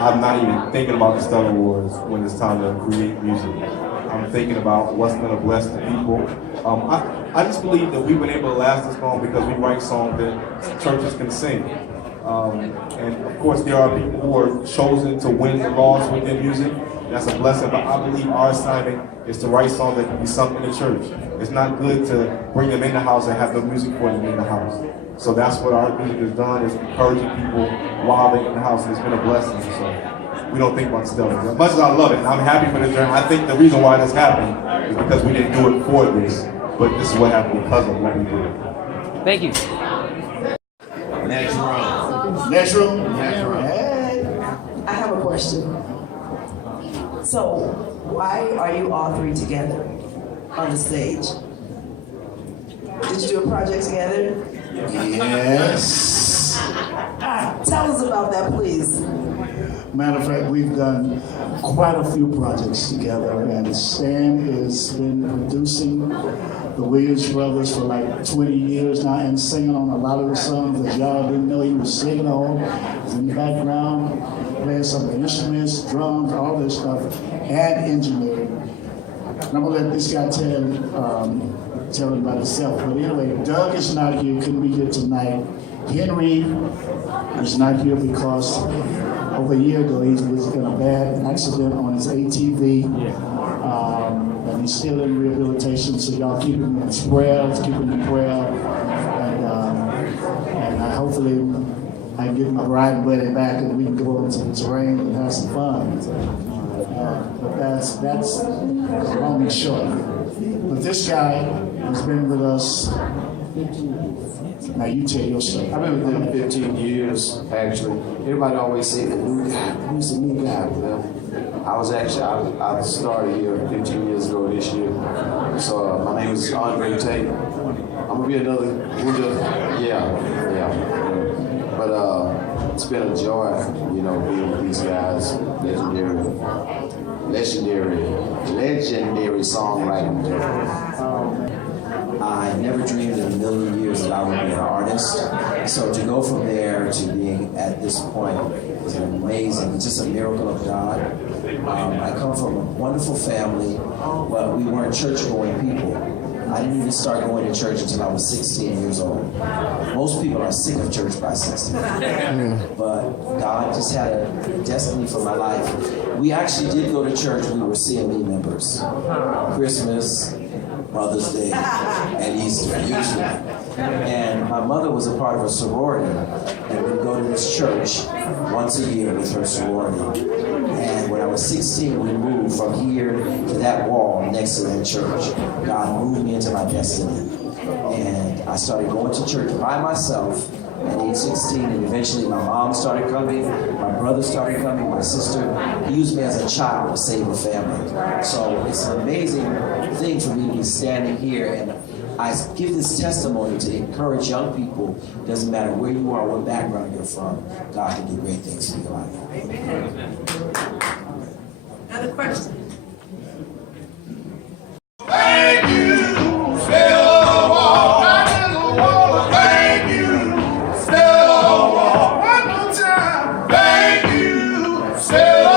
I'm not even thinking about the Stellar Awards when it's time to create music. I'm thinking about what's going to bless the people. I just believe that we've been able to last this long because we write songs that churches can sing. And of course, there are people who are chosen to win the laws with their music. That's a blessing, but I believe our assignment is to write songs that can be sung in the church. It's not good to bring them in the house and have no music for them in the house. So that's what our music has done, is encouraging people while they're in the house, and it's been a blessing. So we don't think about Stellar. As much as I love it, and I'm happy for this journey, I think the reason why this happened is because we didn't do it for this, but this is what happened because of what we did. Thank you. Next round. Next room. Next round. Hey. I have a question. So, why are you all three together on the stage? Did you do a project together? Yes. Tell us about that, please. Matter of fact, we've done quite a few projects together, and Stan has been producing the Williams Brothers for like 20 years now and singing on a lot of the songs that y'all didn't know he was singing on. He's in the background, playing some of the instruments, drums, all this stuff, and engineering. And I'm gonna let this guy tell him about himself. But anyway, Doug is not here, couldn't be here tonight. Henry is not here because over a year ago he was in a bad accident on his ATV. And he's still in rehabilitation, so y'all keep him in prayer, and hopefully I can get my riding buddy back and we can go over to the terrain and have some fun. But that's long and short. But this guy has been with us. Now you tell your story. I've been with them 15 years, actually. Everybody always say the new guy. Who's the new guy? Well, I started here 15 years ago this year. So my name is Andre Tate. I'm gonna be another, But it's been a joy, being with these guys. Legendary songwriting. I never dreamed in a million years that I would be an artist. So to go from there to being at this point is amazing. It's just a miracle of God. I come from a wonderful family, but we weren't church-going people. I didn't even start going to church until I was 16 years old. Most people are sick of church by 16. But God just had a destiny for my life. We actually did go to church. We were CME members. Christmas, Mother's Day, and Easter, usually. And my mother was a part of a sorority, and we'd go to this church once a year with her sorority. And when I was 16, we moved from here to that wall next to that church. God moved me into my destiny. And I started going to church by myself at age 16, and eventually my mom started coming, my brother started coming, my sister. He used me as a child to save a family. So it's an amazing thing for me to be standing here, and I give this testimony to encourage young people. Doesn't matter where you are, what background you're from, God can do great things in your life. Another question. Thank you, Stella. I just wanna thank you, Stella. One more time. Thank you, Stella.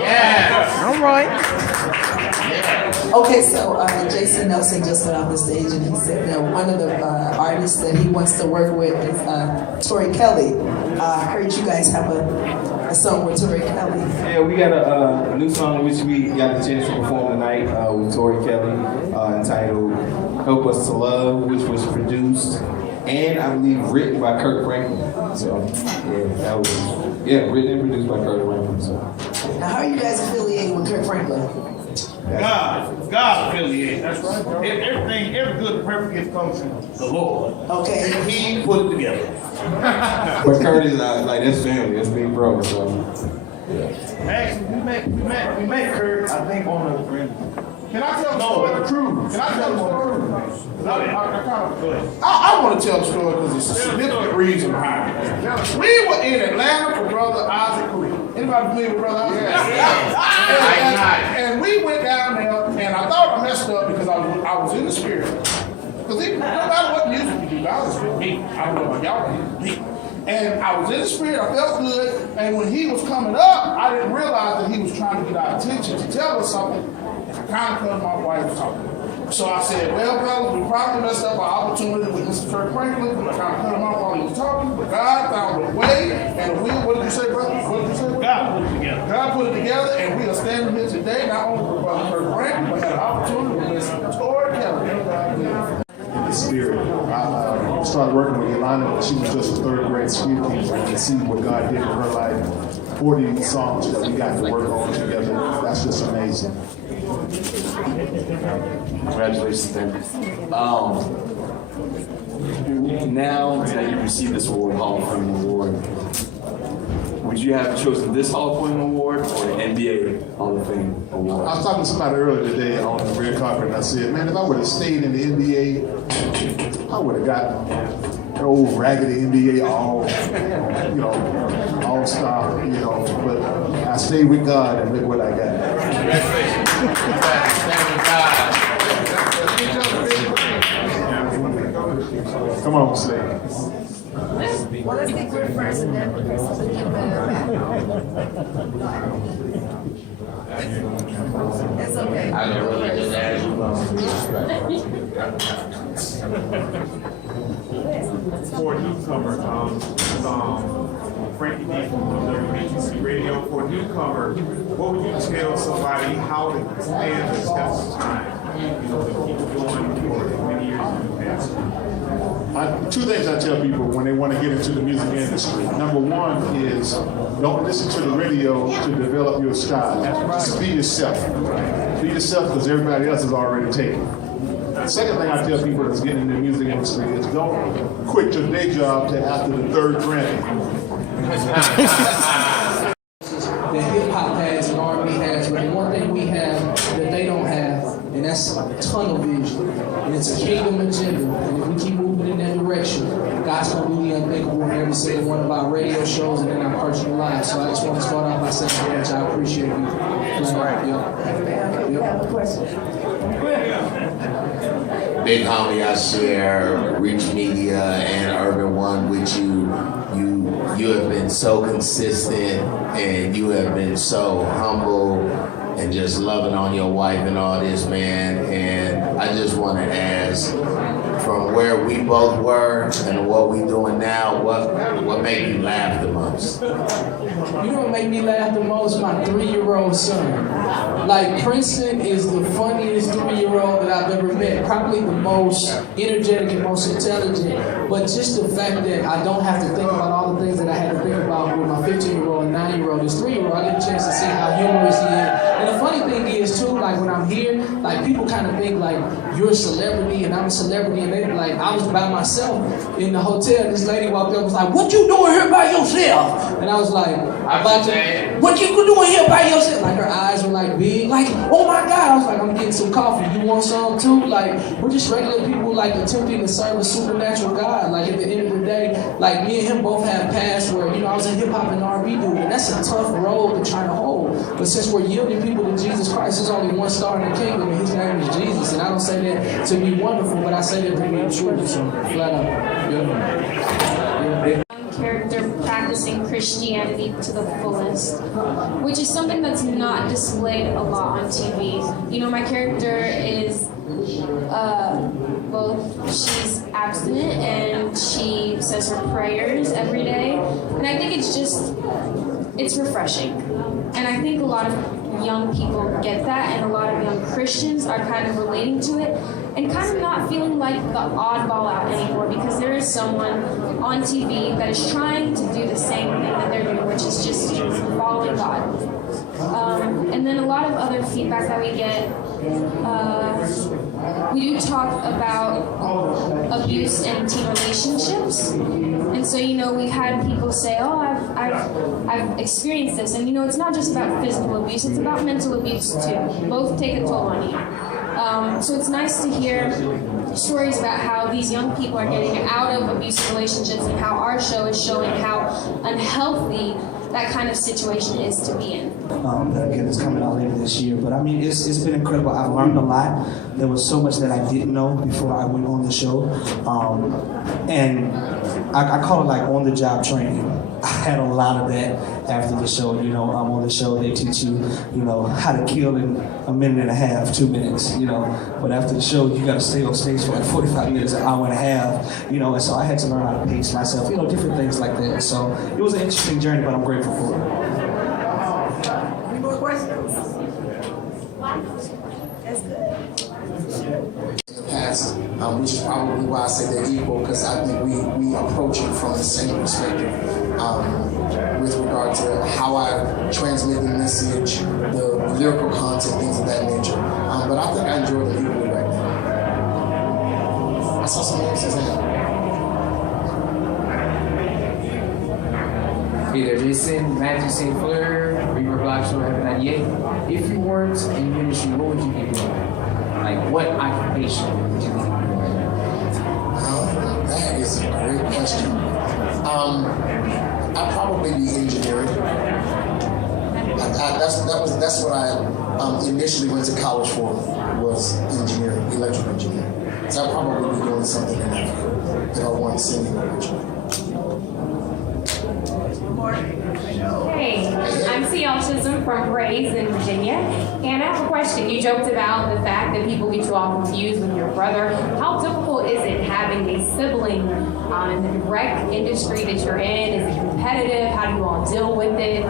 Yes. All right. Okay, so Jason Nelson just went off the stage and he said that one of the artists that he wants to work with is Tori Kelly. I heard you guys have a song with Tori Kelly. Yeah, we got a new song which we got the chance to perform tonight with Tori Kelly, entitled "Help Us to Love," which was produced and I believe written by Kirk Franklin. So written and produced by Kirk Franklin. So. Now, how are you guys affiliated with Kirk Franklin? God affiliated. That's right. Everything, every good perfect gift comes from the Lord. Okay. And He put it together. But Kurt is like that's family, that's big bro. So yeah. Actually, we met Kurt, I think, on the. Can I tell the story? At the cruise. Can I tell the story? I want to tell the story because it's a significant reason behind it. We were in Atlanta for Brother Isaac Creek. Anybody familiar with Brother Isaac? Yeah. And we went down there, and I thought I messed up because I was in the spirit. Because no matter what music you do, God is with me. I don't know about y'all, but He's with me. And I was in the spirit, I felt good, and when he was coming up, I didn't realize that he was trying to get our attention to tell us something. And I kind of cut my wife talking. So I said, well, fellas, we probably messed up our opportunity with Mr. Kirk Franklin, because I kind of cut him off while he was talking, but God found a way, and a will. What did you say, brother? What did you say? God put it together. God put it together, and we are standing here today, not only with Brother Kirk Franklin, but had an opportunity with Mr. Tori Kelly. The spirit. I started working with Yolanda when she was just a third grade school teacher, and to see what God did in her life, 40 songs that we got to work on together, that's just amazing. Congratulations, Ben. Now that you received this award, Hall of Fame award, would you have chosen this Hall of Fame award or the NBA Hall of Fame award? I was talking to somebody earlier today on the red carpet, and I said, man, if I would have stayed in the NBA, I would have got an old raggedy NBA all-star, but I stayed with God and look what I got. Come on, say. Well, let's get good first and then Chris will get better back. It's okay. I don't really just ask you For a newcomer, Frankie D from WBTC Radio. For a newcomer, what would you tell somebody how to stand the test of time? To keep going for many years in the past. Two things I tell people when they want to get into the music industry. Number one is don't listen to the radio to develop your style. Just be yourself. Be yourself because everybody else is already taken. The second thing I tell people that's getting into the music industry is don't quit your day job till after the third Grammy. That hip hop has and R&B has, but the one thing we have that they don't have, and that's tunnel vision. And it's a kingdom agenda. And if we keep moving in that direction, God's going to do the unthinkable in every single one of our radio shows and in our personal lives. So I just want to start off by saying how much I appreciate you. That's right. You have a question. Big homie, I share Reach Media and Urban One with you. You have been so consistent and you have been so humble and just loving on your wife and all this, man. And I just want to ask, from where we both were and what we doing now, what made you laugh the most? You know what made me laugh the most? My 3-year-old son. Like, Princeton is the funniest 3-year-old that I've ever met. Probably the most energetic and most intelligent. But just the fact that I don't have to think about all the things that I had to think about with my 15-year-old and 9-year-old. This 3-year-old, I get a chance to see how humorous he is. And the funny thing is, too, like, when I'm here, like, people kind of think, like, you're a celebrity and I'm a celebrity. And they, like, I was by myself in the hotel. And this lady walked up and was like, what you doing here by yourself? And I was like, what you doing here by yourself? Like, her eyes were, like, big. Like, oh, my God. I was like, I'm getting some coffee. You want some, too? Like, we're just regular people, like, attempting to serve a supernatural God. Like, at the end of the day, like, me and him both have past where, I was a hip-hop and R&B dude. And that's a tough road to try to hold. But since we're yielding people to Jesus Christ, there's only one star in the kingdom, and his name is Jesus. And I don't say that to be wonderful, but I say that to be true. So, flat out. Yeah. Character practicing Christianity to the fullest, which is something that's not displayed a lot on TV. My character is she's abstinent and she says her prayers every day, and I think it's refreshing. And I think a lot of young people get that, and a lot of young Christians are kind of relating to it and kind of not feeling like the oddball out anymore, because there is someone on TV that is trying to do the same thing that they're doing, which is just following God. And then a lot of other feedback that we get, we do talk about abuse in teen relationships. And so, we've had people say, oh, I've experienced this. And, it's not just about physical abuse, it's about mental abuse too. Both take a toll on you. So it's nice to hear stories about how these young people are getting out of abusive relationships, and how our show is showing how unhealthy that kind of situation is to be in. That again is coming out later this year. But I mean, it's been incredible. I've learned a lot. There was so much that I didn't know before I went on the show. And I call it like on-the-job training. I had a lot of that after the show. You know, on the show they teach you, you know, how to kill in a minute and a half, 2 minutes, you know. But after the show, you got to stay on stage for like 45 minutes, an hour and a half, you know. And so I had to learn how to pace myself, you know, different things like that. So it was an interesting journey, but I'm grateful for it. Any more questions? That's good. Past, which is probably why I say they're equal, because I think we approach it from the same perspective with regard to how I transmit the message, the lyrical content, things of that nature. But I think I enjoy them equally right now. I saw somebody else's hand. Hey there, Jason, Matthew St. Fleur, Reaper Black Show, Heaven 98. If you weren't in ministry, what would you be doing? Like, what occupation would you be doing right now? That is a great question. I'd probably be engineering. That's what I initially went to college for, was engineering, electrical engineering. So I'd probably be doing something in that field if I wanted singing originally. Hey, I'm C.L. Chisholm from Praise in Virginia, and I have a question. You joked about the fact that people get you all confused with your brother. How difficult is it having a sibling in the direct industry that you're in? Is it competitive? How do you all deal with it?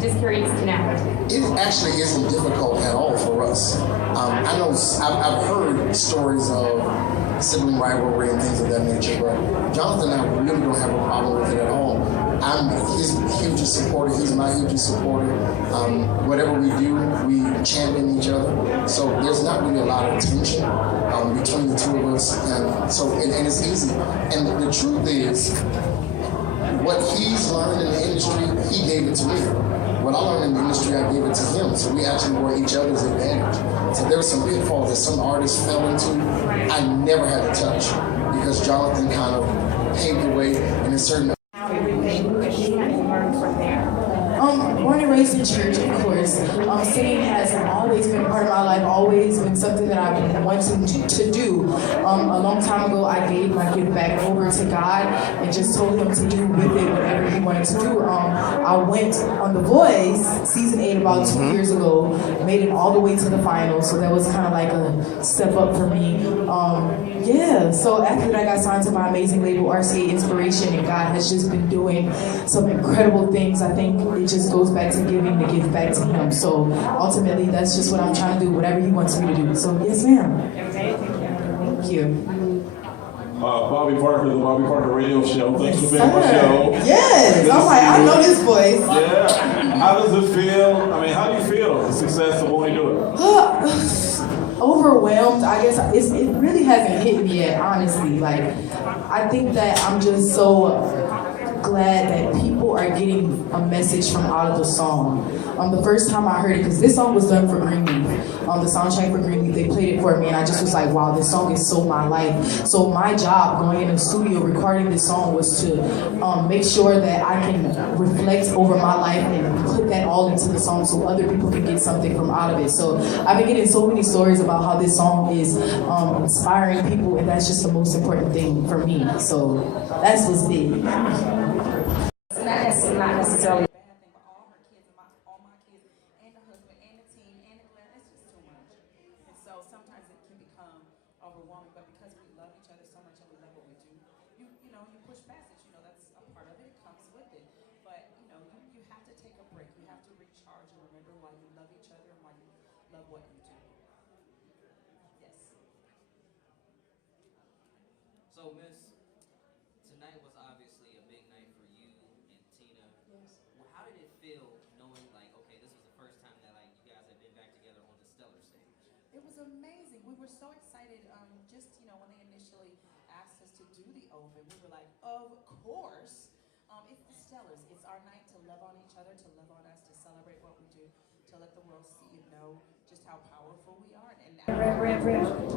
Just curious to know. It actually isn't difficult at all for us. I know I've heard stories of sibling rivalry and things of that nature, but Jonathan and I really don't have a problem with it at all. I'm his hugest supporter, he's my hugest supporter. Whatever we do, we champion each other. So there's not really a lot of tension between the two of us, and it's easy. And the truth is, what he's learned in the industry, he gave it to me. What I learned in the industry, I gave it to him. So we actually were each other's advantage. So there were some pitfalls that some artists fell into. I never had to touch, because Jonathan kind of paved the way in a certain. Born and raised in church, of course. Singing has always been part of my life, always been something that I've been wanting to do. A long time ago, I gave my gift back over to God and just told him to do with it whatever he wanted to do. I went on The Voice, season 8, about 2 years ago, made it all the way to the final, so that was kind of like a step up for me. So after that, I got signed to my amazing label, RCA Inspiration, and God has just been doing some incredible things. I think it just goes back to giving the gift back to him. So ultimately, that's just what I'm trying to do, whatever he wants me to do. So yes, ma'am. Thank you. Bobby Parker, the Bobby Parker Radio Show. Thanks for being on my show. Yes, I'm like, I know this voice. Yeah. How does it feel? I mean, how do you feel the success of what you do? Overwhelmed, I guess. It really hasn't hit me yet, honestly. Like, I think that I'm just so glad that people are getting a message from out of the song. The first time I heard it, because this song was done for Greenleaf, the soundtrack for Greenleaf, they played it for me, and I just was like, wow, this song is so my life. So my job going in the studio recording this song was to make sure that I can reflect over my life and put that all into the song so other people can get something from out of it. So I've been getting so many stories about how this song is inspiring people, and that's just the most important thing for me. So that's what's big. It's not necessarily a bad thing, but all my kids and the husband and the team and the Glenn, it's just too much. And so sometimes it can become overwhelming, but because we love each other so much and we love what we do, you push past it. That's a part of it. It comes with it. But you have to take a break. You have to recharge and remember why you love each other and why you love what you do. Yes. So, Miss, tonight was obviously a big night for you and Tina. Yes. Well, how did it feel knowing, like, okay, this was the first time that, like, you guys had been back together on the Stellar stage? It was amazing. We were so excited. Just when they initially asked us to do the open, we were like, of course. It's the Stellars. It's our night to love on each other, to love on us, to celebrate what we do, to let the world see and know just how powerful we are. And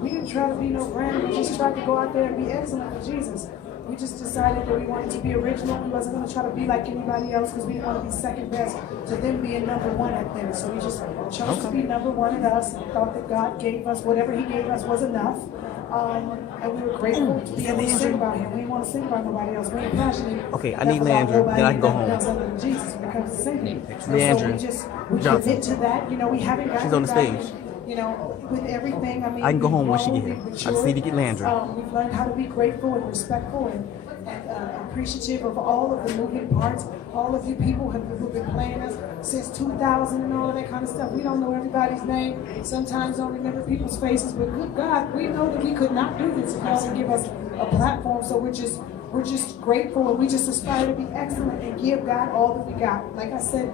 We didn't try to be no brand. We just tried to go out there and be excellent for Jesus. We we just decided that we wanted to be original. We wasn't going to try to be like anybody else because we didn't want to be second best to them being number one at them. So we just chose to be number one at us and thought that God gave us whatever He gave us was enough. And we were grateful to be able to sing about Him. We didn't want to sing about nobody else. We ain't passionate. Okay, I need Leandra, then I can go home. Other than Jesus when it comes to singing. Leandra So we commit to that. You know, we haven't gotten She's on the back, stage. you know, with everything. I mean, I can go home when she we've get here. grown, we've I just need to get matured. Leandra. We've learned how to be grateful and respectful and appreciative of all of the moving parts. All of you people who've been playing us since 2000 and all of that kind of stuff. We don't know everybody's name. Sometimes don't remember people's faces. But good God, we know that we could not do this if y'all didn't give us a platform. So we're just grateful, and we just aspire to be excellent and give God all that we got. Like I said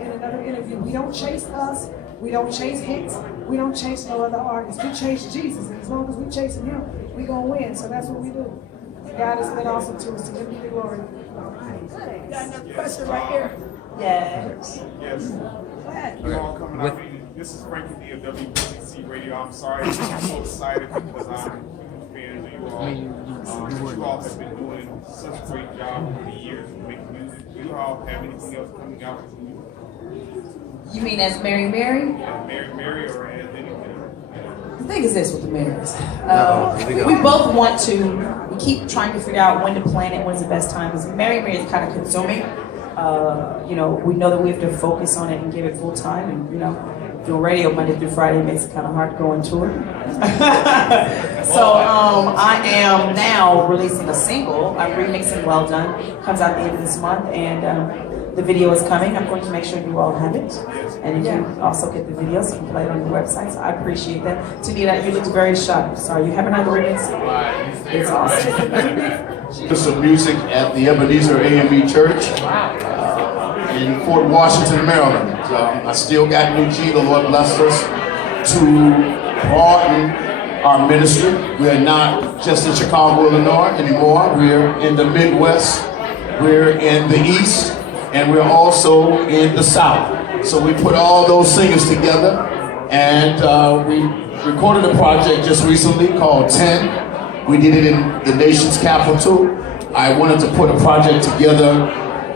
in another interview, we don't chase us. We don't chase hits. We don't chase no other artists. We chase Jesus. And as long as we chasing Him, we gonna win. So that's what we do. God has been awesome to us. To Him be the glory. Got another question right here. Yes. Go ahead. You all coming out. This is Frankie D of WBCC Radio. I'm sorry. I'm so excited because I'm a huge fan of you all. You all have been doing such a great job over the years of making music. Do you all have anything else coming out? You mean as Mary Mary? Mary or as anything? The thing is this with the Marys. We both want to, we keep trying to figure out when to plan it, when's the best time, because Mary Mary is kind of consuming. You know, we know that we have to focus on it and give it full time, and you know, doing radio Monday through Friday makes it kind of hard to go into it. So I am now releasing a single. I'm remixing Well Done. Comes out at the end of this month, and the video is coming. I'm going to make sure you all have it. And you can also get the video so you can play it on your website. So I appreciate that. Tanita, you look very sharp. Sorry, you haven't heard the remix? It's awesome. Some music at the Ebenezer AME Church in Fort Washington, Maryland. I still got New G, the Lord bless us, to broaden our ministry. We are not just in Chicago, Illinois anymore. We're in the Midwest, we're in the East, and we're also in the South. So we put all those singers together, and we recorded a project just recently called 10. We did it in the nation's capital. I wanted to put a project together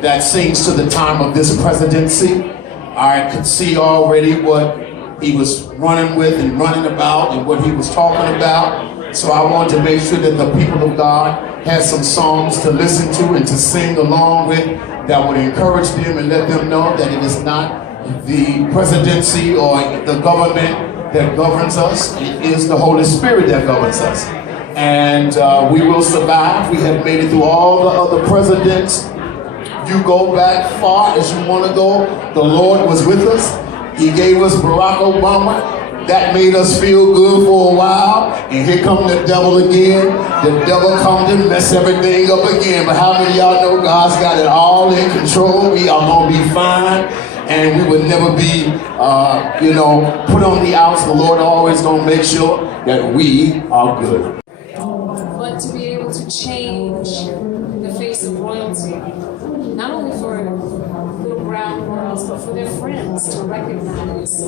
that sings to the time of this presidency. I could see already what he was running with and running about and what he was talking about. So I wanted to make sure that the people of God had some songs to listen to and to sing along with that would encourage them and let them know that it is not the presidency or the government that governs us. It is the Holy Spirit that governs us. And we will survive. We have made it through all the other presidents. You go back far as you want to go. The Lord was with us. He gave us Barack Obama. That made us feel good for a while. And here come the devil again. The devil comes to mess everything up again. But how many of y'all know God's got it all in control? We are going to be fine. And we would never be, put on the outs. The Lord always going to make sure that we are good. But to be able to change the face of royalty, not only for little brown girls, but for their friends to recognize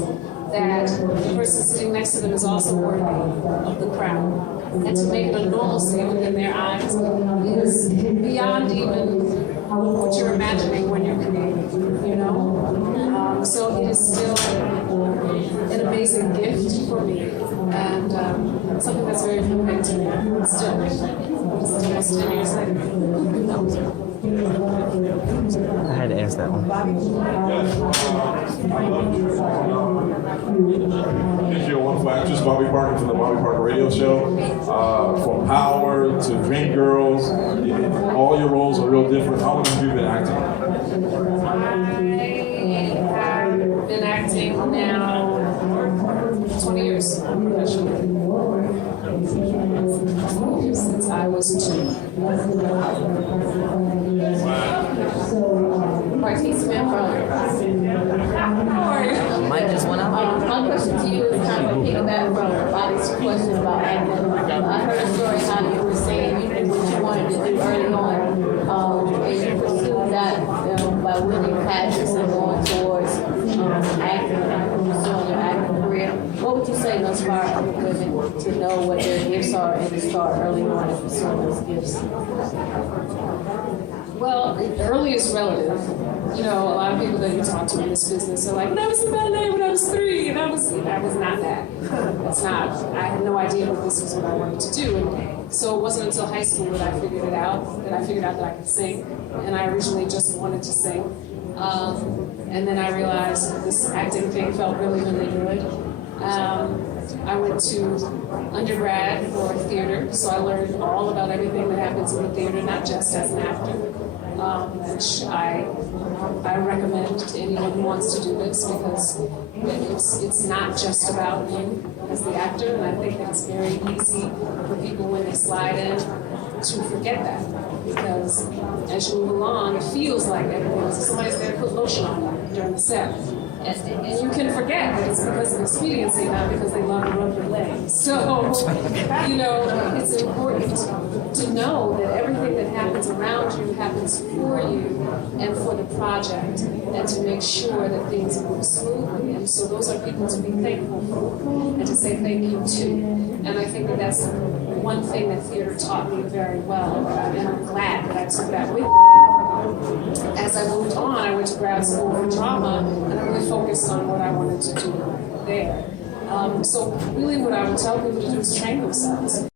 that the person sitting next to them is also worthy of the crown, and to make it a normalcy within their eyes is beyond even what you're imagining when you're creating, you know? So it is still an amazing gift for me, and something that's very moving to me still. Almost 10 years later. I had to ask that one. This is your wonderful actress, Bobby Parker, from the Bobby Parker Radio Show. From Power to Dreamgirls, all your roles are real different. How long have you been acting? I've been acting now 20 years professionally. Since I was 2. Marquise Smith How are you? Mike just went out. My question to you is kind of piggyback from Bobby's question about acting. I heard a story how you were saying you knew what you wanted to do early on, and you pursued that by winning passions and going towards acting and pursuing your acting career. What would you say thus far other women to know what their gifts are and to start early on and pursuing those gifts? early is relative. You know, a lot of people that you talk to in this business are like, when I was in ballet when I was 3, and I was not that. That's not. I had no idea that this was what I wanted to do. And so it wasn't until high school that I figured it out, that I could sing. And I originally just wanted to sing. And then I realized this acting thing felt really, really good. I went to undergrad for theater, so I learned all about everything that happens in the theater, not just as an actor, which I recommend to anyone who wants to do this, because it's not just about you as the actor, and I think that it's very easy for people when they slide in to forget that, because as you move along, it feels like somebody's there to put lotion on you during the set. And you can forget that it's because of expediency, not because they love to rub your legs. So, you know, it's important to know that everything that happens around you happens for you and for the project, and to make sure that things move smoothly. And so those are people to be thankful for and to say thank you to. And I think that that's one thing that theater taught me very well, and I'm glad that I took that with me. As I moved on, I went to grad school for drama, and I really focused on what I wanted to do there. So really what I would tell people to do is train themselves.